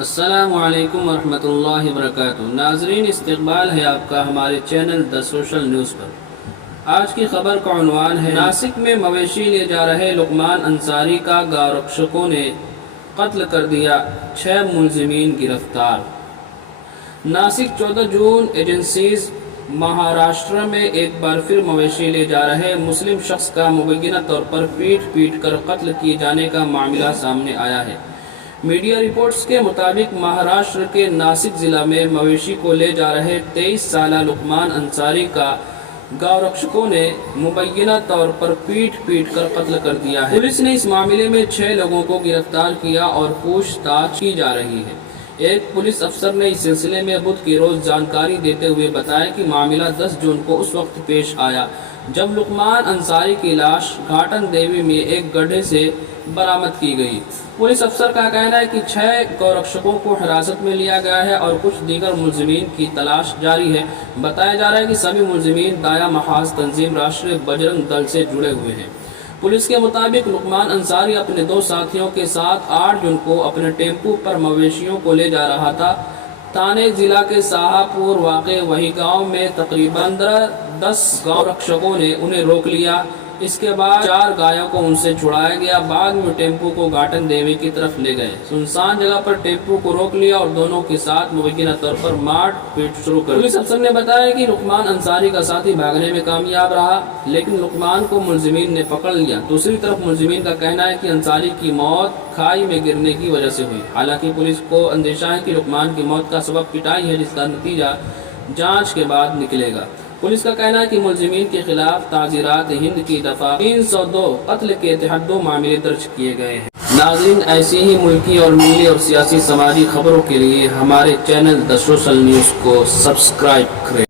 السلام علیکم ورحمۃ اللہ وبرکاتہ۔ ناظرین، استقبال ہے آپ کا ہمارے چینل دا سوشل نیوز پر۔ آج کی خبر کا عنوان ہے: ناسک میں مویشی لے جا رہے لقمان انصاری کا گاؤں رکشکوں نے قتل کر دیا، 6 ملزمین گرفتار۔ ناسک 14 جون ایجنسیز مہاراشٹر میں ایک بار پھر مویشی لے جا رہے مسلم شخص کا مبینہ طور پر پیٹ کر قتل کیے جانے کا معاملہ سامنے آیا ہے۔ میڈیا رپورٹس کے مطابق مہاراشٹر کے ناسک ضلع میں مویشی کو لے جا رہے 23 سالہ لقمان انصاری کا گاؤں رکشکوں نے مبینہ طور پر پیٹ کر قتل کر دیا ہے۔ پولیس نے اس معاملے میں 6 لوگوں کو گرفتار کیا اور پوچھ تاچھ کی جا رہی ہے۔ ایک پولیس افسر نے اس سلسلے میں بدھ کی روز جانکاری دیتے ہوئے بتایا کہ معاملہ 10 جون کو اس وقت پیش آیا جب لقمان انصاری کی لاش گھاٹن دیوی میں ایک گڈھے سے برآمد کی گئی۔ پولیس افسر کا کہنا ہے کہ 6 گو رکشکوں کو حراست میں لیا گیا ہے اور کچھ دیگر ملزمین کی تلاش جاری ہے۔ بتایا جا رہا ہے کہ سبھی ملزمین دایا محاذ تنظیم راشٹریہ بجرنگ دل سے جڑے ہوئے ہیں۔ پولیس کے مطابق لقمان انصاری اپنے 2 ساتھیوں کے ساتھ 8 جون کو اپنے ٹیمپو پر مویشیوں کو لے جا رہا تھا۔ تھانے ضلع کے ساہا پور واقع وہی گاؤں میں تقریباً 10 گاؤں رکشکوں نے انہیں روک لیا۔ اس کے بعد 4 گایوں کو ان سے چھڑایا گیا۔ بعد میں ٹیمپو کو گھاٹن دیوی کی طرف لے گئے۔ سنسان جگہ پر ٹیمپو کو روک لیا اور دونوں کے ساتھ مبینہ طور پر مار پیٹ شروع کر دی۔ پولیس افسر نے بتایا کہ لقمان انصاری کا ساتھی بھاگنے میں کامیاب رہا، لیکن لقمان کو ملزمین نے پکڑ لیا۔ دوسری طرف ملزمین کا کہنا ہے کہ انصاری کی موت کھائی میں گرنے کی وجہ سے ہوئی۔ حالانکہ پولیس کو اندیشہ ہے کہ لقمان کی موت کا سبب پٹائی ہے، جس کا نتیجہ جانچ کے بعد نکلے گا۔ پولیس کا کہنا ہے کہ ملزمین کے خلاف تعزیرات ہند کی دفعہ 302 قتل کے تحت 2 معاملے درج کیے گئے ہیں۔ ناظرین، ایسی ہی ملکی اور ملی اور سیاسی سماجی خبروں کے لیے ہمارے چینل دا سوشل نیوز کو سبسکرائب کریں۔